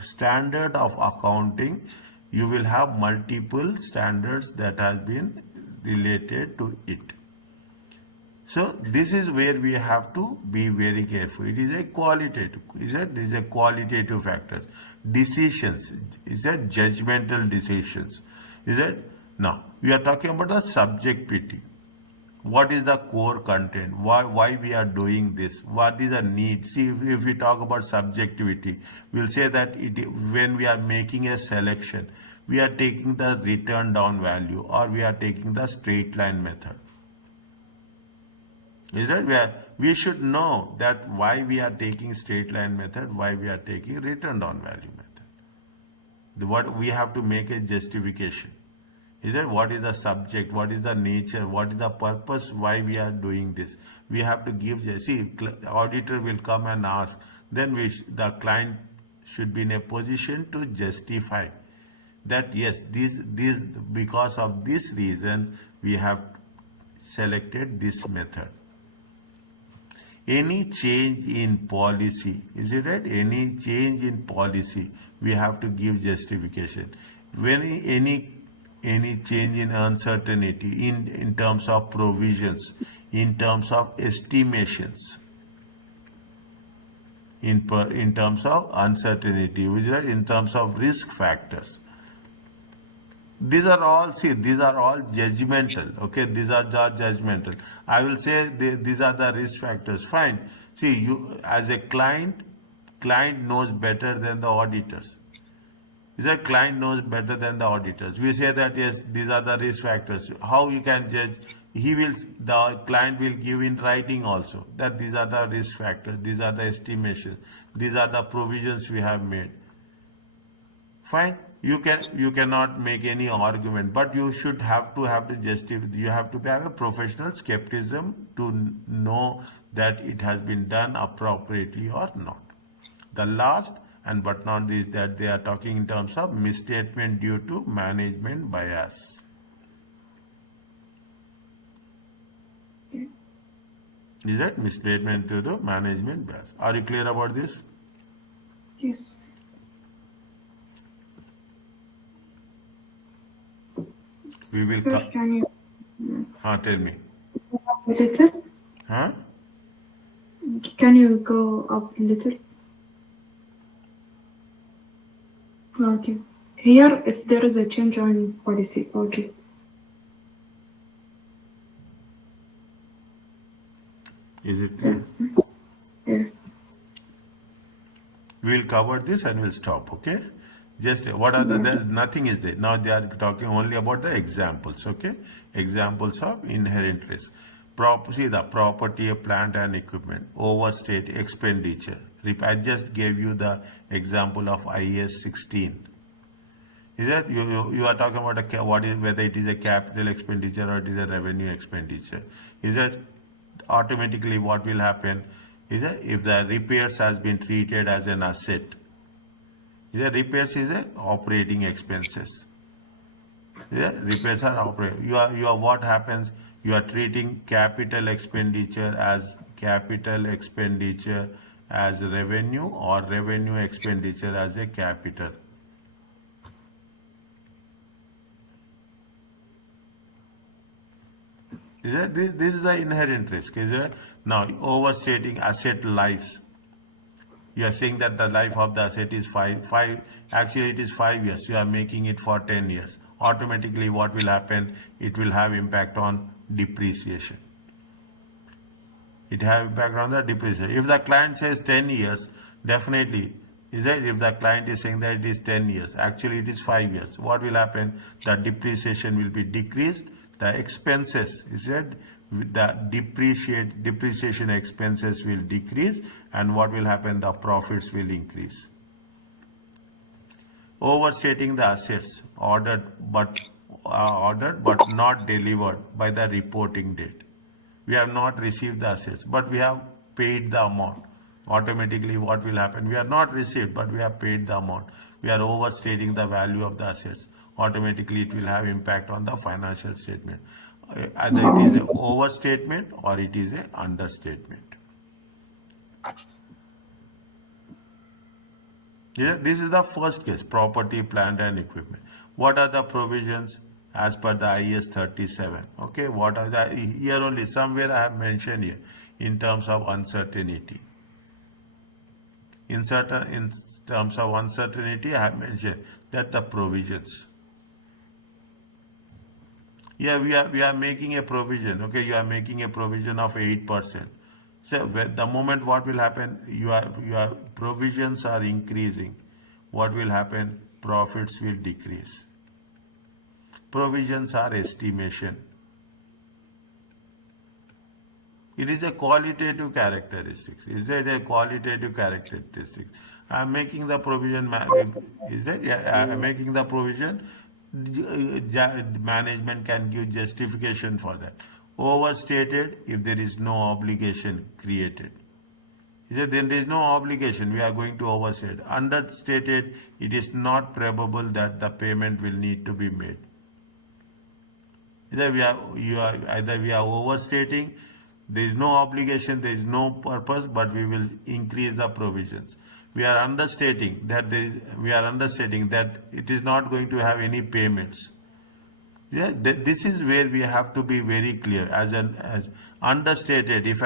standard of accounting, you will have multiple standards that have been related to it. So this is where we have to be very careful. It is a qualitative, is it? It is a qualitative factor. Decisions, is that judgmental decisions? Is it? Now we are talking about the subjectivity. What is the core content? Why we are doing this? What is the need? See, if we talk about subjectivity, we'll say that when we are making a selection, we are taking the return down value or we are taking the straight line method. Is that where we should know that why we are taking straight line method, why we are taking return down value method. What we have to make a justification. Is that what is the subject, what is the nature, what is the purpose, why we are doing this? We have to give, see, auditor will come and ask, then the client should be in a position to justify that yes, this because of this reason we have selected this method. Any change in policy, is it right? Any change in policy, we have to give justification. When any change in uncertainty in terms of provisions, in terms of estimations, in terms of uncertainty, which is right, in terms of risk factors. These are all judgmental. Okay, these are judgmental. I will say these are the risk factors. Fine. See, you as a client knows better than the auditors. Is that client knows better than the auditors? We say that yes, these are the risk factors. How you can judge? The client will give in writing also that these are the risk factors, these are the estimations, these are the provisions we have made. Fine. You cannot make any argument, but you should have to justify. You have to have a professional skepticism to know that it has been done appropriately or not. The last and but not this, that they are talking in terms of misstatement due to management bias. Is that misstatement due to management bias? Are you clear about this? Yes. We will Sir, can you tell me. go up a little? Huh? Can you go up a little? Okay. Here, if there is a change on policy, okay. Is it clear? Yeah. We'll cover this and we'll stop, okay? Just what are there? Nothing is there. Now they are talking only about the examples, okay? Examples of inherent risk. See the property, plant and equipment, overstate expenditure. I just gave you the example of IAS 16. Is that you are talking about whether it is a capital expenditure or it is a revenue expenditure? Is that automatically what will happen? Is that if the repairs has been treated as an asset? Is repairs is a operating expenses. Repairs are operating. You are what happens? You are treating capital expenditure as revenue or revenue expenditure as a capital. This is the inherent risk. Is it? Now overstating asset lives. You are saying that the life of the asset is five, actually it is 5 years. You are making it for 10 years. Automatically what will happen? It will have impact on depreciation. It have impact on the depreciation. If the client says 10 years, definitely, is it? If the client is saying that it is 10 years, actually it is 5 years. What will happen? The depreciation will be decreased. The expenses, is it? The depreciation expenses will decrease, and what will happen? The profits will increase. Overstating the assets ordered but not delivered by the reporting date. We have not received the assets, but we have paid the amount. Automatically what will happen? We are not received, but we have paid the amount. We are overstating the value of the assets. Automatically it will have impact on the financial statement. Either it is an overstatement or it is an understatement. Yeah, this is the first case, property, plant and equipment. What are the provisions as per the IS 37? Okay, what are the, here only somewhere I have mentioned here in terms of uncertainty. In terms of uncertainty, I have mentioned that the provisions. Yeah, we are making a provision. Okay, you are making a provision of 8%. So the moment what will happen, your provisions are increasing. What will happen? Profits will decrease. Provisions are estimation. It is a qualitative characteristics. Is it a qualitative characteristic? I am making the provision. Is that? Yeah, I am making the provision. Management can give justification for that. Overstated if there is no obligation created. Then there is no obligation, we are going to overstate. Understated, it is not probable that the payment will need to be made. Either we are overstating, there is no obligation, there is no purpose, but we will increase the provisions. We are understating that it is not going to have any payments. Yeah, this is where we have to be very clear. As understated, if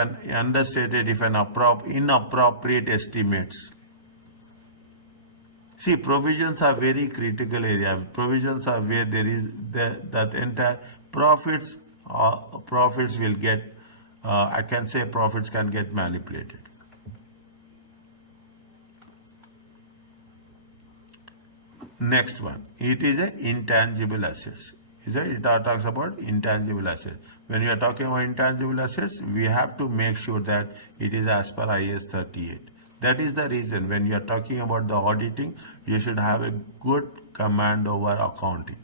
inappropriate estimates. See, provisions are very critical area. Provisions are where there is that entire profits will get. I can say profits can get manipulated. Next one, it is an intangible assets. It talks about intangible assets. When we are talking about intangible assets, we have to make sure that it is as per IS 38. That is the reason when you are talking about the auditing, you should have a good command over accounting.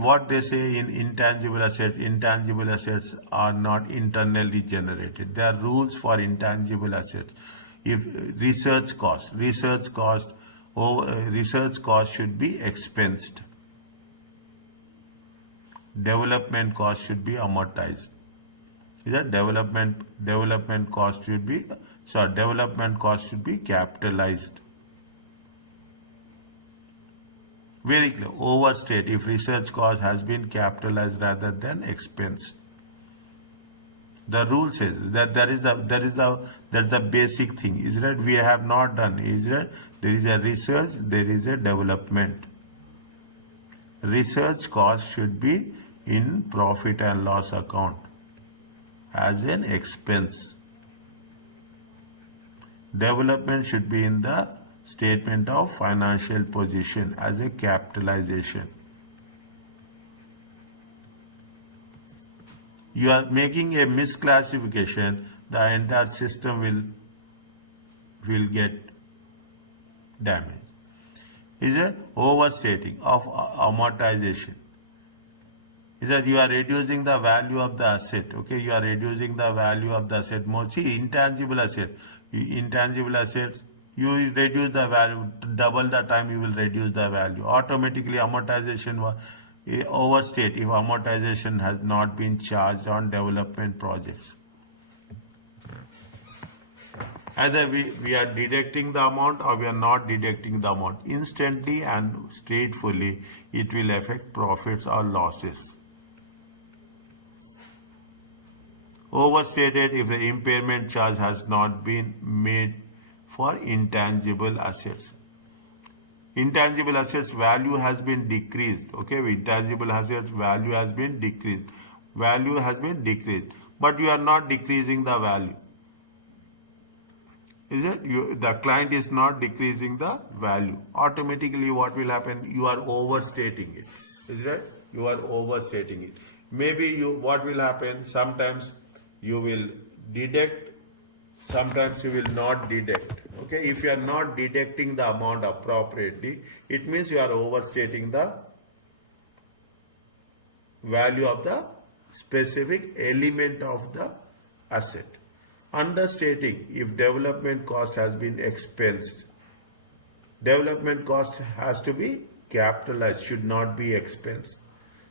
What they say in intangible assets? Intangible assets are not internally generated. There are rules for intangible assets. If research cost should be expensed. Development cost should be amortized. Development cost should be capitalized. Very clear. Overstate if research cost has been capitalized rather than expensed. The rule says that that's the basic thing. Is that we have not done? Is that there is a research, there is a development. Research cost should be in profit and loss account as an expense. Development should be in the statement of financial position as a capitalization. You are making a misclassification, the entire system will get damaged. Is it overstating of amortization? Is that you are reducing the value of the asset? Okay, you are reducing the value of the asset. See, intangible assets, you reduce the value, double the time you will reduce the value. Automatically amortization overstate if amortization has not been charged on development projects. Either we are deducting the amount or we are not deducting the amount. Instantly and straightforwardly, it will affect profits or losses. Overstated if the impairment charge has not been made for intangible assets. Intangible assets value has been decreased. Okay, intangible assets value has been decreased. Value has been decreased, but you are not decreasing the value. Is it? The client is not decreasing the value. Automatically, what will happen? You are overstating it. Is it? You are overstating it. Maybe what will happen? Sometimes you will deduct, sometimes you will not deduct. Okay, if you are not deducting the amount appropriately, it means you are overstating the value of the specific element of the asset. Understating if development cost has been expensed. Development cost has to be capitalized, should not be expensed.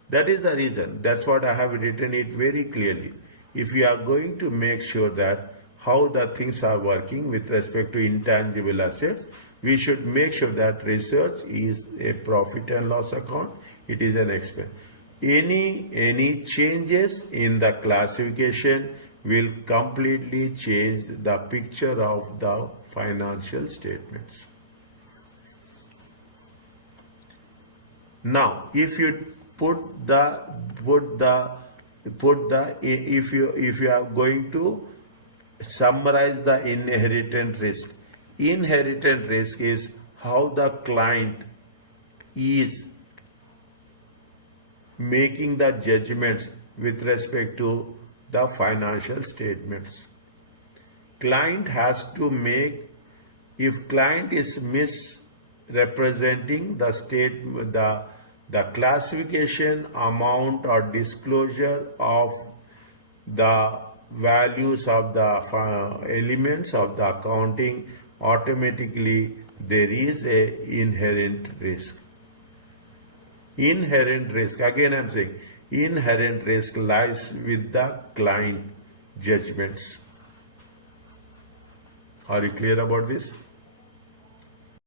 That is the reason. That's what I have written it very clearly. If we are going to make sure that how the things are working with respect to intangible assets, we should make sure that research is a profit and loss account, it is an expense. Any changes in the classification will completely change the picture of the financial statements. Now, if you if you are going to summarize the inherent risk. Inherent risk is how the client is making the judgments with respect to the financial statements. Client has to make, if client is misrepresenting the classification, amount or disclosure of the values of the elements of the accounting, automatically there is a inherent risk. Inherent risk, again I am saying, inherent risk lies with the client judgments. Are you clear about this?